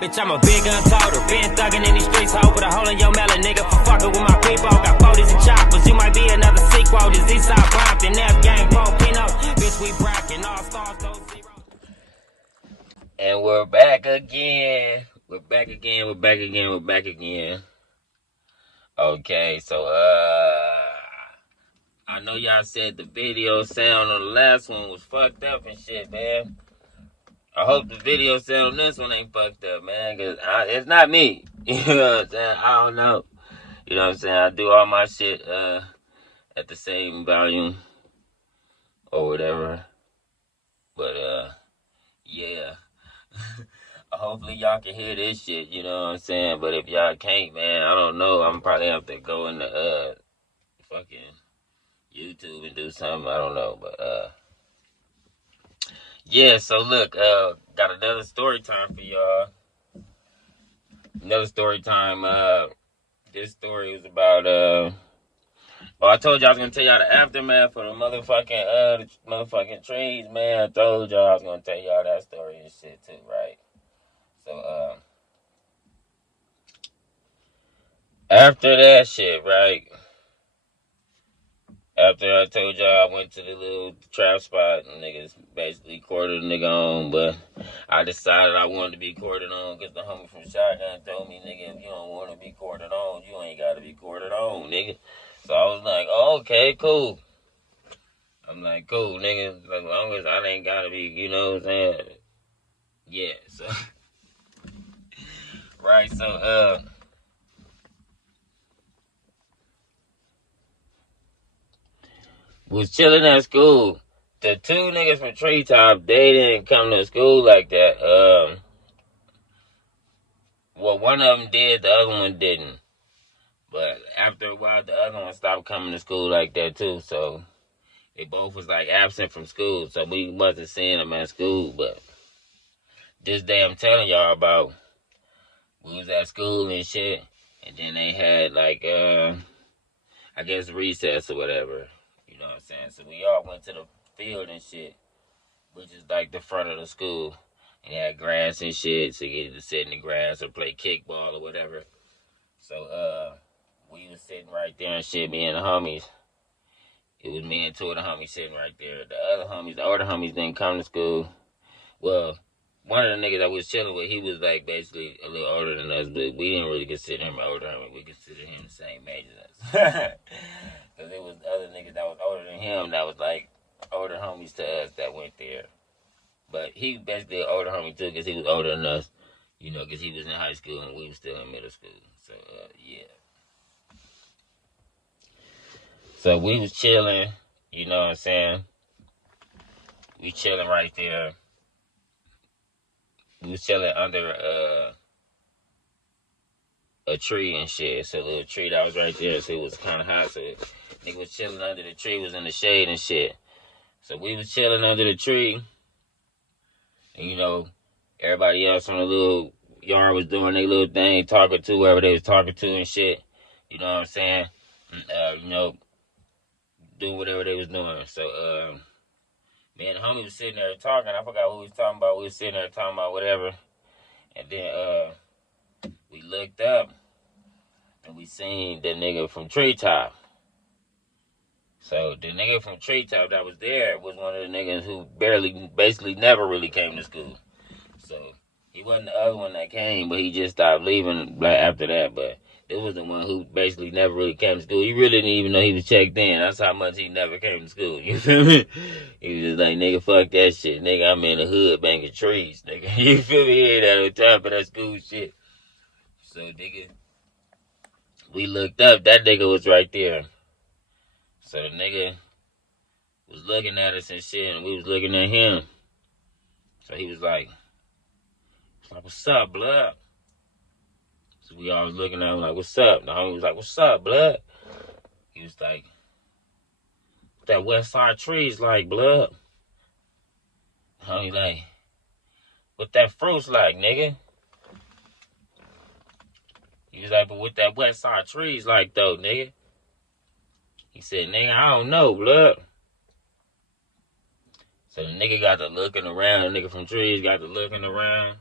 Bitch, I'm a big gun toter. Been thugging in these streets, ho. Put a hole in your melon, nigga, for fucking with my people. Got 40s and choppers. You might be another sequel. This Eastside Compton, F gang, Popinos. Bitch, we brackin' all stars, those zeros. And we're back again. We're back again. Okay, so, I know y'all said the video sound on the last one was fucked up and shit, man. I hope the video sound on this one ain't fucked up, man, because it's not me. You know what I'm saying? I don't know. You know what I'm saying? I do all my shit at the same volume or whatever. But, yeah. Hopefully y'all can hear this shit, you know what I'm saying? But if y'all can't, man, I don't know. I'm probably have to go into fucking YouTube and do something. I don't know, but yeah. So look, got another story time for y'all. Another story time. This story is about I told y'all I was gonna tell y'all the aftermath for the motherfucking trees, man. I told y'all I was gonna tell y'all that story and shit too, right? So after that shit, right? After I told y'all I went to the little trap spot and niggas basically quartered a nigga on, but I decided I wanted to be quartered on because the homie from Shotgun told me, nigga, if you don't want to be quartered on, you ain't got to be quartered on, nigga. So I was like, oh, okay, cool. I'm like, cool, nigga, as long as I ain't got to be, you know what I'm saying? Yeah, so. Right, so, was chilling at school. The two niggas from Treetop, they didn't come to school like that. Well, one of them did, the other one didn't. But after a while, the other one stopped coming to school like that too. So they both was like absent from school. So we wasn't seeing them at school. But this day I'm telling y'all about, we was at school and shit. And then they had like, I guess recess or whatever. You know what I'm saying? So we all went to the field and shit, which is like the front of the school. And they had grass and shit, so you get to sit in the grass or play kickball or whatever. So, we was sitting right there and shit, me and the homies. It was me and two of the homies sitting right there. The other homies, the older homies didn't come to school. Well, one of the niggas I was chilling with, he was like basically a little older than us, but we didn't really consider him older. I mean, we considered him the same age as us. Because it was other niggas that was older than him that was like older homies to us that went there. But he was basically an older homie too, because he was older than us, you know, because he was in high school and we was still in middle school. So, yeah. So we was chilling, you know what I'm saying? We chilling right there. We was chilling under a tree and shit. So a little tree that was right there, so it was kind of hot. So nigga was chilling under the tree, was in the shade and shit. So we was chilling under the tree. And, you know, everybody else on the little yard was doing their little thing, talking to whoever they was talking to and shit. You know what I'm saying? You know, doing whatever they was doing. So, me and the homie was sitting there talking. I forgot what we was talking about. We was sitting there talking about whatever. And then, we looked up and we seen the nigga from Treetop. So the nigga from Treetop that was there was one of the niggas who basically never really came to school. So he wasn't the other one that came, but he just stopped leaving after that. But it was the one who basically never really came to school. He really didn't even know he was checked in. That's how much he never came to school. You feel me? He was just like, nigga, fuck that shit. Nigga, I'm in the hood banging trees. Nigga, you feel me? He ain't had no time for that school shit. So, nigga, we looked up. That nigga was right there. So the nigga was looking at us and shit, and we was looking at him. So he was like, what's up, blood? So we all was looking at him like, what's up? The homie was like, what's up, blood? He was like, what that west side trees like, blood? The homie like, what that fruit's like, nigga? He was like, but what that west side trees like, though, nigga? He said, nigga, I don't know, blood. So the nigga got to looking around. The nigga from trees got to looking around.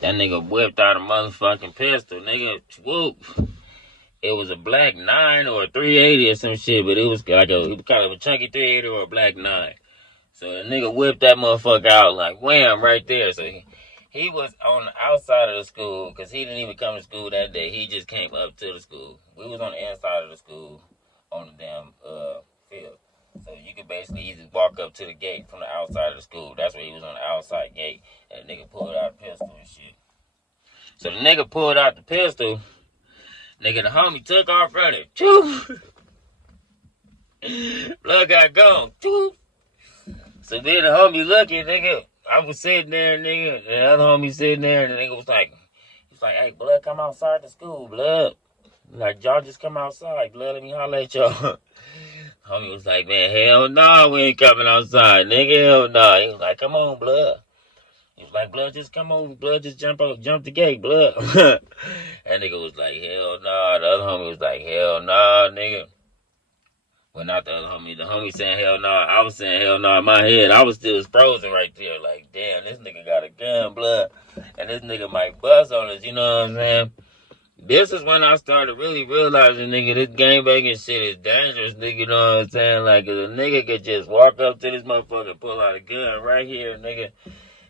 That nigga whipped out a motherfucking pistol, nigga. Whoop. It was a black 9 or a 380 or some shit, but it was like it was kind of a chunky 380 or a black 9. So the nigga whipped that motherfucker out like wham right there. So he was on the outside of the school because he didn't even come to school that day. He just came up to the school. We was on the inside of the school on the damn field. So you could basically either walk up to the gate from the outside of the school. That's where he was on the outside gate. And the nigga pulled out a pistol and shit. So the nigga pulled out the pistol. Nigga, the homie took off running. Choo! Blood got gone. Choo! So then the homie looking, nigga. I was sitting there, nigga. And the other homie sitting there, and the nigga was like, hey, blood, come outside the school, blood. Like, y'all just come outside, blood. Let me holler at y'all. Homie was like, man, hell no, we ain't coming outside, nigga. Hell no. He was like, come on, blood. He was like, blood, just come on, blood, just jump the gate, blood. That nigga was like, hell no. The other homie was like, hell no, nigga. Well, not the other homie. The homie saying hell no. I was saying hell no in my head. I was still frozen right there. Like, damn, this nigga got a gun, blood. And this nigga might bust on us, you know what I'm saying? This is when I started really realizing, nigga, this gangbanging shit is dangerous, nigga, you know what I'm saying? Like, a nigga could just walk up to this motherfucker and pull out a gun right here, nigga.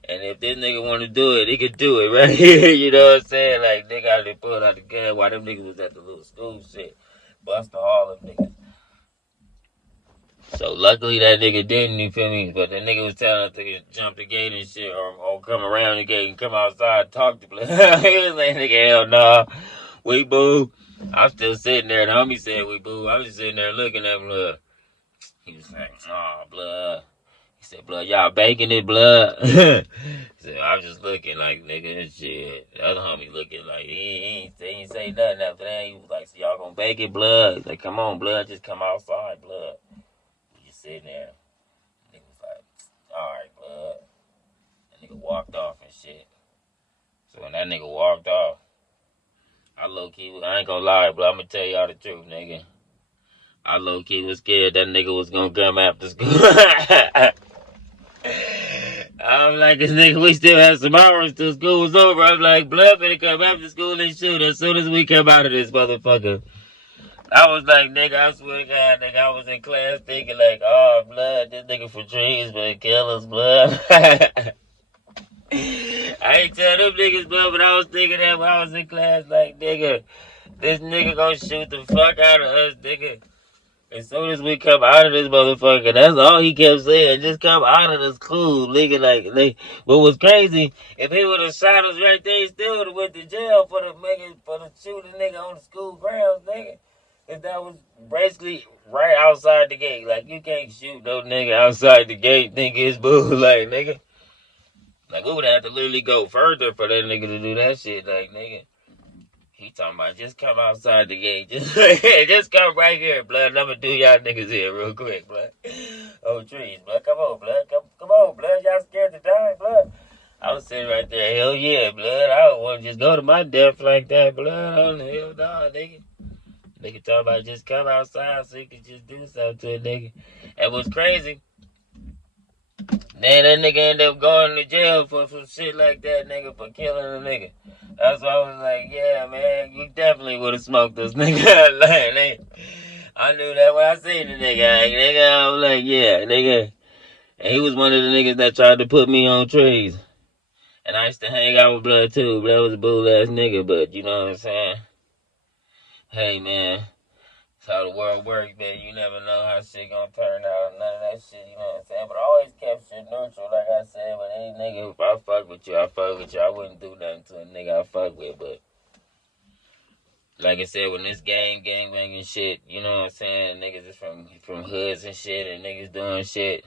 And if this nigga want to do it, he could do it right here, you know what I'm saying? Like, nigga out there pulled out the gun while them niggas was at the little school shit. Bust all them niggas. So luckily that nigga didn't, you feel me? But the nigga was telling us to jump the gate and shit, or come around the gate and come outside and talk to blood. He was like, nigga, hell no. We boo. I'm still sitting there. The homie said we boo. I was just sitting there looking at blood. He was like, oh, blood. He said, blood, y'all baking it, blood. He said, I was just looking like, nigga, and shit. The other homie looking like, he ain't say nothing after that. He was like, so y'all gonna bake it, blood? He's like, come on, blood, just come outside, blood. Sitting there, nigga was like, alright, blood. That nigga walked off and shit. So when that nigga walked off, I low-key, I ain't gonna lie, but I'm gonna tell y'all the truth, nigga. I low-key was scared that nigga was gonna come after school. I'm like, this nigga, we still have some hours till school was over. I'm like, blood better come after school and shoot as soon as we come out of this motherfucker. I was like, nigga, I swear to God, nigga, I was in class thinking like, oh, blood, this nigga for trees, but kill us, blood. I ain't tell them niggas, blood, but I was thinking that when I was in class, like, nigga, this nigga gonna shoot the fuck out of us, nigga. As soon as we come out of this motherfucker, that's all he kept saying, just come out of the school, nigga, like, what was crazy, if he would have shot us right there, he still would have went to jail for the shooting nigga on the school grounds, nigga. If that was basically right outside the gate. Like, you can't shoot no nigga outside the gate, nigga, it's boo. Like, nigga. Like, we would have to literally go further for that nigga to do that shit. Like, nigga. He talking about just come outside the gate. Just come right here, blood. And I'm going to do y'all niggas here real quick, blood. Oh, trees, blood. Come on, blood. Come on, blood. Y'all scared to die, blood. I was sitting right there. Hell yeah, blood. I don't want to just go to my death like that, blood. Hell no, nigga. Nigga talking about just come outside so you can just do something to a nigga. And what's crazy, then that nigga ended up going to jail for some shit like that, nigga, for killing a nigga. That's why I was like, yeah, man, you definitely would have smoked this nigga. Like, I knew that when I seen the nigga. Like, nigga, I was like, yeah, nigga. And he was one of the niggas that tried to put me on trees. And I used to hang out with blood too. Blood was a bull-ass nigga, but you know what I'm saying? Hey, man, that's how the world works, man. You never know how shit gonna turn out. None of that shit, you know what I'm saying? But I always kept shit neutral, like I said. But any nigga, if I fuck with you, I fuck with you. I wouldn't do nothing to a nigga I fuck with. But like I said, when this gangbanging shit, you know what I'm saying? Niggas is from hoods and shit, and niggas doing shit.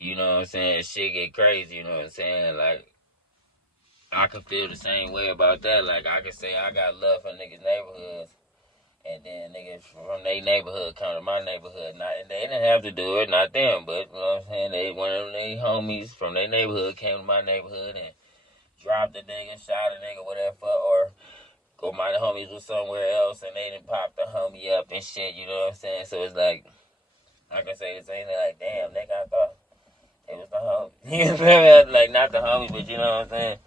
You know what I'm saying? Shit get crazy, you know what I'm saying? Like, I could feel the same way about that. Like, I could say I got love for niggas' neighborhoods, and then niggas from their neighborhood come to my neighborhood. And they didn't have to do it, not them, but, you know what I'm saying? One of their homies from their neighborhood came to my neighborhood and dropped a nigga, shot a nigga, whatever, or go my homies was somewhere else, and they didn't pop the homie up and shit, you know what I'm saying? So it's like, I can say the same thing, like, damn, nigga, I thought it was the homie. You feel me? Like, not the homie, but you know what I'm saying?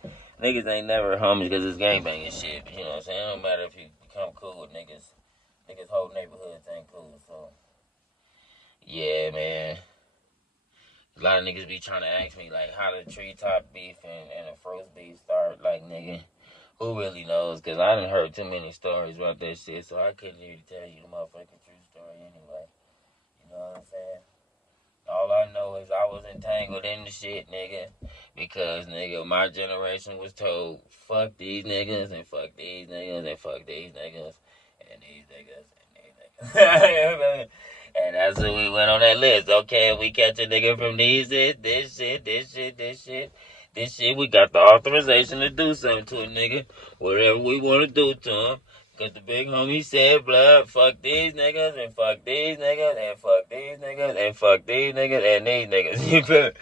Niggas ain't never homies because it's gangbanging shit. You know what I'm saying? It don't matter if you become cool with niggas. Niggas' whole neighborhoods ain't cool, so. Yeah, man. A lot of niggas be trying to ask me, like, how the Treetop beef and the Frost beef start. Like, nigga, who really knows? Because I done heard too many stories about that shit, so I couldn't even tell you the motherfucking true story anyway. You know what I'm saying? All I know is I was entangled in the shit, nigga. Because, nigga, my generation was told, fuck these niggas, and fuck these niggas, and fuck these niggas, and these niggas, and these niggas. And that's when we went on that list. Okay, if we catch a nigga from these, this shit, we got the authorization to do something to a nigga. Whatever we want to do to him. Because the big homie said, blood, fuck these niggas, and fuck these niggas, and fuck these niggas, and fuck these niggas, and these niggas.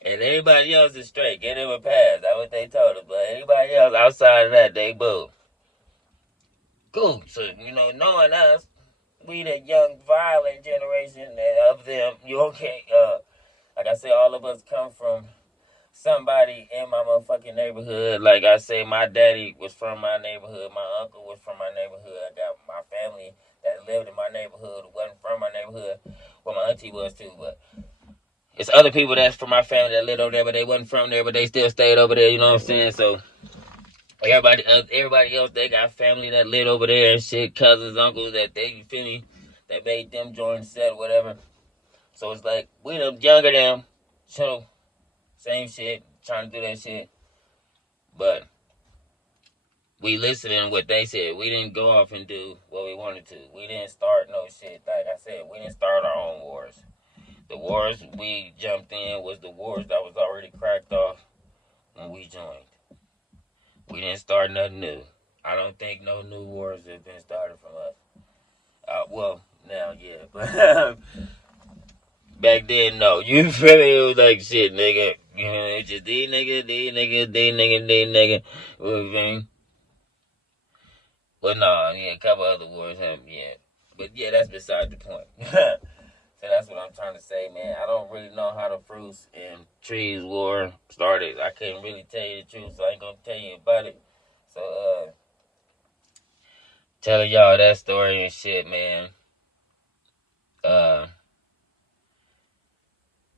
And everybody else is straight. Get him a pass. That's what they told us. But anybody else outside of that, they boo. Cool. So, knowing us, we the young, violent generation of them. You okay? Like I said, all of us come from somebody in my motherfucking neighborhood. Like I say, my daddy was from my neighborhood. My uncle was from my neighborhood. I got my family that lived in my neighborhood who wasn't from my neighborhood. Well, my auntie was too, but it's other people that's from my family that lived over there, but they wasn't from there, but they still stayed over there. You know what I'm saying? So everybody else, they got family that lived over there and shit, cousins, uncles that they, you feel me, that made them join the set, whatever. So it's like we the younger them, so same shit, trying to do that shit. But we listening to what they said. We didn't go off and do what we wanted to. We didn't start no shit. Like I said, we didn't start our own wars. The wars we jumped in was the wars that was already cracked off when we joined. We didn't start nothing new. I don't think no new wars have been started from us. Well, now, yeah. But back then, no. You feel me? It was like, shit, nigga. You know, it's just these niggas. You know what I mean? But no, yeah, a couple other wars happened, yeah. But yeah, that's beside the point. So that's what I'm trying to say, man. I don't really know how the fruits and trees war started. I couldn't really tell you the truth, so I ain't gonna tell you about it. So, telling y'all that story and shit, man.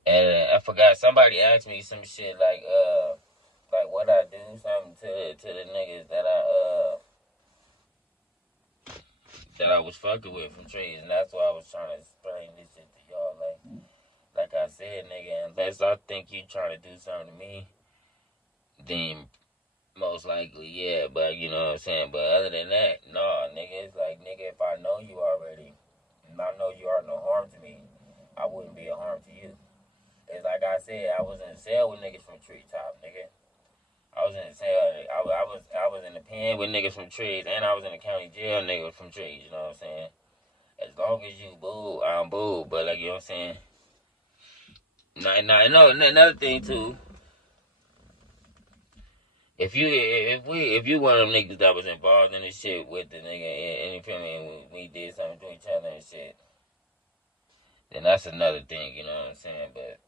And I forgot, somebody asked me some shit like what I do, something to the niggas that I was fucking with from trees, and that's why I was trying to explain this shit to y'all. Like I said, nigga, unless I think you trying to do something to me, then most likely, yeah. But you know what I'm saying. But other than that, no, nigga. It's like, nigga, if I know you already, and I know you are no harm to me, I wouldn't be a harm to you. It's like I said, I was in a cell with niggas from Treetop, nigga. I was in the cell. I was in the pen with niggas from trees, and I was in the county jail, niggas from trees. You know what I'm saying? As long as you boo, I'm boo. But like, you know what I'm saying? No. Another thing too. If you one of them niggas that was involved in this shit with the nigga, and you feel me, and we did something to each other and shit, then that's another thing. You know what I'm saying? But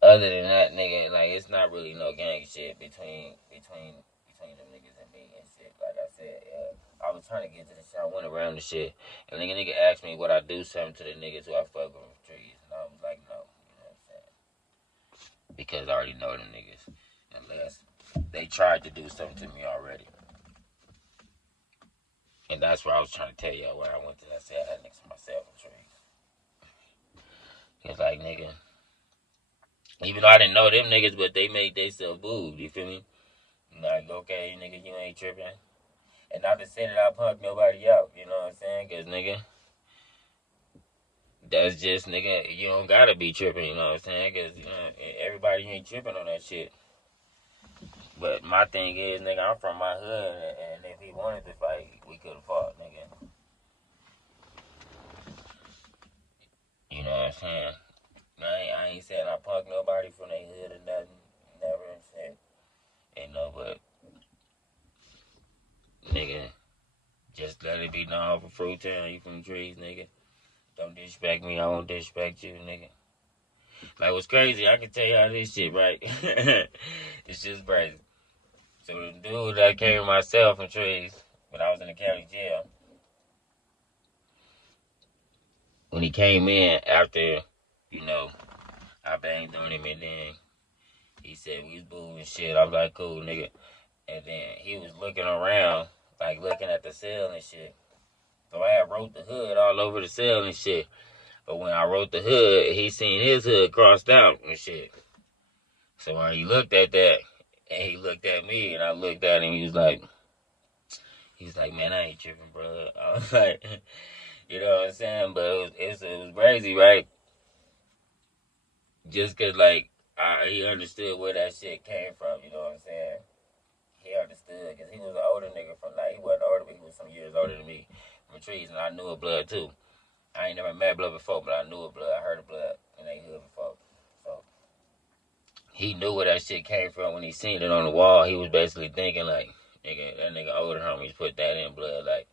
other than that, nigga, like, it's not really no gang shit between them niggas and me and shit. Like I said, I was trying to get to the shit. I went around the shit, and nigga asked me would I do something to the niggas who I fuck with trees, and I was like, no. You know what I'm saying? Because I already know them niggas, unless they tried to do something to me already. And that's where I was trying to tell y'all where I went to. I said I had niggas for myself in trees. It's like, nigga, even though I didn't know them niggas, but they made themselves booed, you feel me? Like, okay, nigga, you ain't tripping. And not to say that I punk nobody out, you know what I'm saying? Because, nigga, that's just, nigga, you don't gotta be tripping, you know what I'm saying? Because, you know, everybody ain't tripping on that shit. But my thing is, nigga, I'm from my hood, and if he wanted to fight, we could have fought, nigga. You know what I'm saying? I ain't saying I punk nobody from their hood or nothing. Never said. You know, but nigga, just let it be known for Fruit Town, you from the trees, nigga. Don't disrespect me, I won't disrespect you, nigga. Like, what's crazy, I can tell y'all this shit, right? It's just crazy. So the dude that came with myself from Trees when I was in the county jail, when he came in after, you know, I banged on him, and then he said we was boo and shit. I was like, cool, nigga. And then he was looking around, like looking at the cell and shit. So I had wrote the hood all over the cell and shit. But when I wrote the hood, he seen his hood crossed out and shit. So when he looked at that, and he looked at me, and I looked at him, he was like, man, I ain't tripping, bro. I was like, you know what I'm saying? But it was crazy, right? Just cause like he understood where that shit came from. You know what I'm saying? He understood because he was an older nigga from, like, he wasn't older, but he was some years older than me from Trees, and I knew of blood too. I ain't never met blood before, but I knew of blood. I heard of blood in they hood before. So he knew where that shit came from when he seen it on the wall. He was basically thinking like, nigga, that nigga older homies put that in blood, like,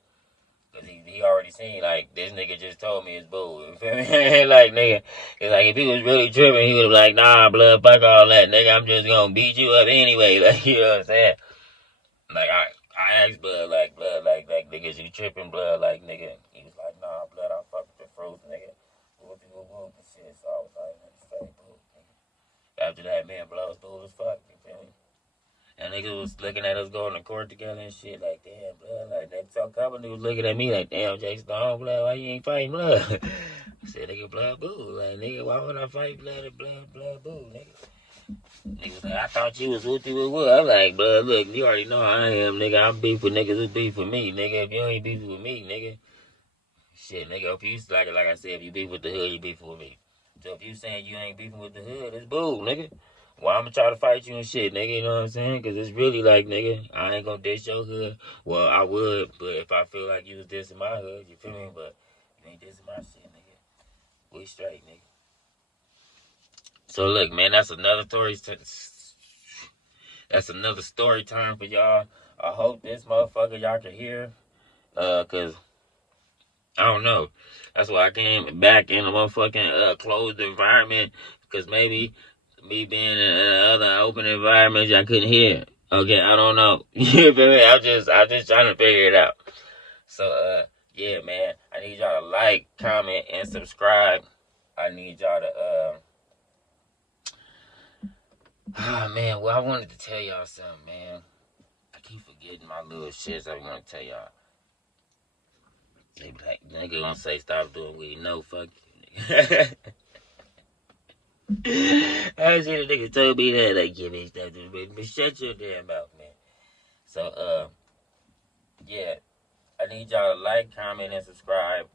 cause he already seen, like, this nigga just told me it's boo. You feel me? Like, nigga, it's like if he was really tripping, he would have been like, nah, blood, fuck all that, nigga. I'm just gonna beat you up anyway. Like, you know what I'm saying? Like, I asked blood, like, niggas, you tripping, blood, like, nigga. He was like, nah, blood, I fuck with the fruits, nigga. Whoop, and shit. So I was like, straight boo, nigga. After that, man, blood was cool as fuck, you feel me? And niggas was looking at us going to court together and shit, like, damn, blood, like, that so couple niggas looking at me like, damn, Jay Stone, blood, why you ain't fighting blood? I said, nigga, blood, boo. Like, nigga, why would I fight blood, boo, nigga? Niggas like, I thought you was whoopty with what? I'm like, blood, look, you already know how I am, nigga. I'm beef with niggas who beef with me, nigga. If you ain't beefing with me, nigga, shit, nigga, if you, like I said, if you beef with the hood, you beef with me. So if you saying you ain't beefing with the hood, it's boo, nigga. Well, I'm gonna try to fight you and shit, nigga, you know what I'm saying? Because it's really like, nigga, I ain't gonna diss your hood. Well, I would, but if I feel like you was dissing my hood, you feel me? But you ain't dissing my shit, nigga. We straight, nigga. So look, man, that's another story. That's another story time for y'all. I hope this motherfucker y'all can hear. Cause I don't know. That's why I came back in a motherfucking closed environment. Cause maybe me being in other open environments, I couldn't hear. Okay, I don't know. You feel me? I'm just trying to figure it out. So yeah, man. I need y'all to like, comment, and subscribe. I need y'all to ah, man, well, I wanted to tell y'all something, man. I keep forgetting my little shits I want to tell y'all. They be like, nigga gonna say stop doing weed. No, fuck you, nigga. I see the nigga told me that, like, yeah, man, stop doing weed. But shut your damn mouth, man. So, yeah. I need y'all to like, comment, and subscribe.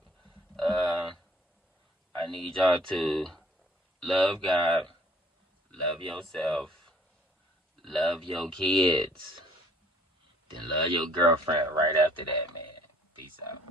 I need y'all to love God, love yourself, love your kids, then love your girlfriend right after that, man. Peace out.